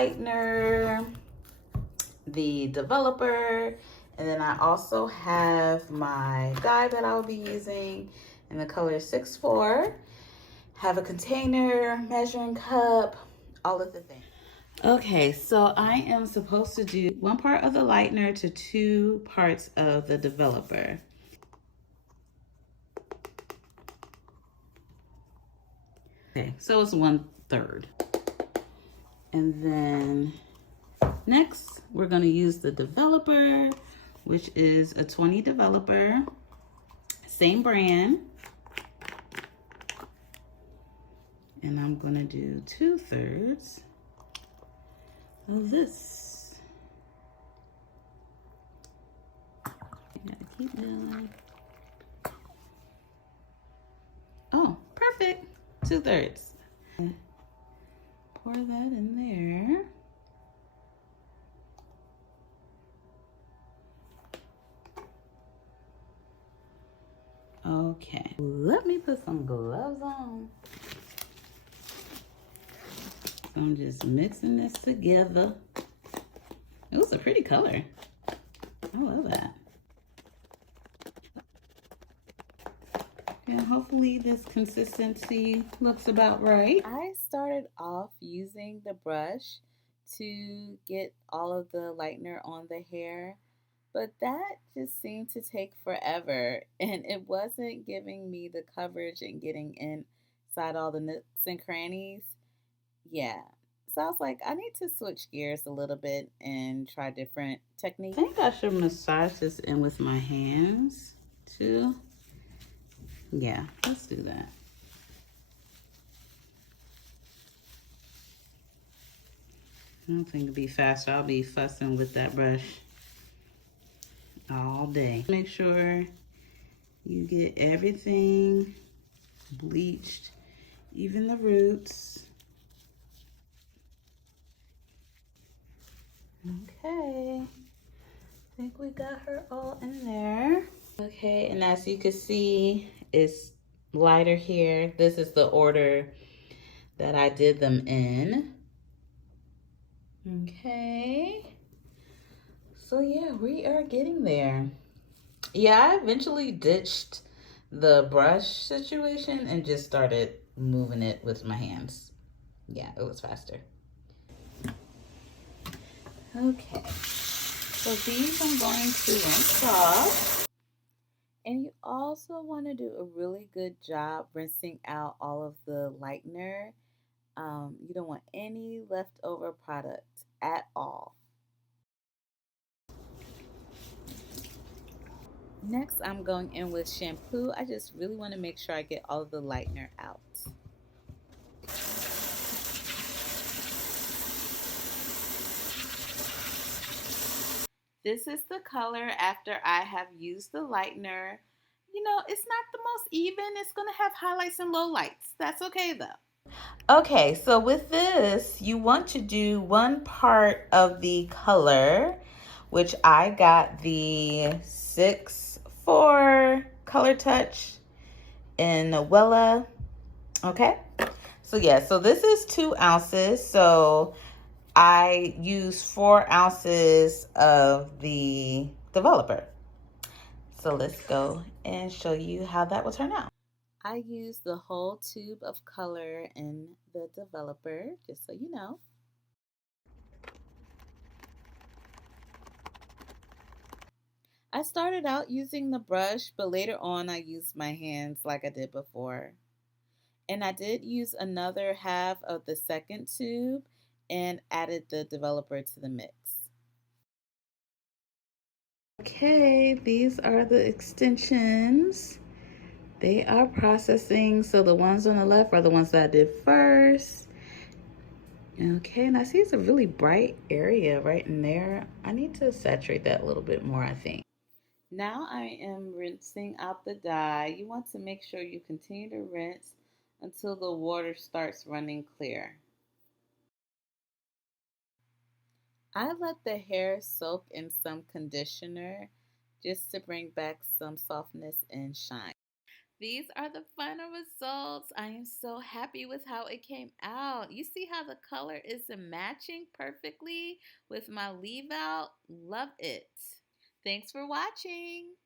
lightener, the developer, and then I also have my guide that I'll be using in the color 6-4. Have a container, measuring cup, all of the things. Okay, so I am supposed to do 1 part of the lightener to 2 parts of the developer. Okay, so it's 1/3. And then next, we're going to use the developer, which is a 20 developer, same brand. And I'm going to do 2/3 of this. You gotta keep going. Oh, perfect. 2/3. Pour that in there. Okay, let me put some gloves on. I'm just mixing this together. It was a pretty color. I love that. And hopefully this consistency looks about right. I started off using the brush to get all of the lightener on the hair, but that just seemed to take forever and it wasn't giving me the coverage and getting inside all the nooks and crannies. Yeah. So I was like, I need to switch gears a little bit and try different techniques. I think I should massage this in with my hands too. Yeah, let's do that. I don't think it'll be faster. I'll be fussing with that brush all day. Make sure you get everything bleached, even the roots. Okay, I think we got her all in there. Okay, and as you can see, it's lighter here. This is the order that I did them in. Okay, so yeah, we are getting there. Yeah, I eventually ditched the brush situation and just started moving it with my hands. Yeah, it was faster. Okay, so these I'm going to rinse off. And you also want to do a really good job rinsing out all of the lightener. You don't want any leftover product at all. Next, I'm going in with shampoo. I just really want to make sure I get all of the lightener out. This is the color after I have used the lightener. You know, it's not the most even. It's going to have highlights and lowlights. That's okay though. Okay, so with this, you want to do 1 part of the color, which I got the 6-4 color touch in Wella. Okay, so yeah, so this is 2 ounces. So I use 4 ounces of the developer. So let's go and show you how that will turn out. I used the whole tube of color in the developer, just so you know. I started out using the brush, but later on I used my hands like I did before. And I did use another half of the second tube and added the developer to the mix. Okay, these are the extensions. They are processing, so the ones on the left are the ones that I did first. Okay, and I see it's a really bright area right in there. I need to saturate that a little bit more, I think. Now I am rinsing out the dye. You want to make sure you continue to rinse until the water starts running clear. I let the hair soak in some conditioner just to bring back some softness and shine. These are the final results. I am so happy with how it came out. You see how the color is matching perfectly with my leave out? Love it. Thanks for watching.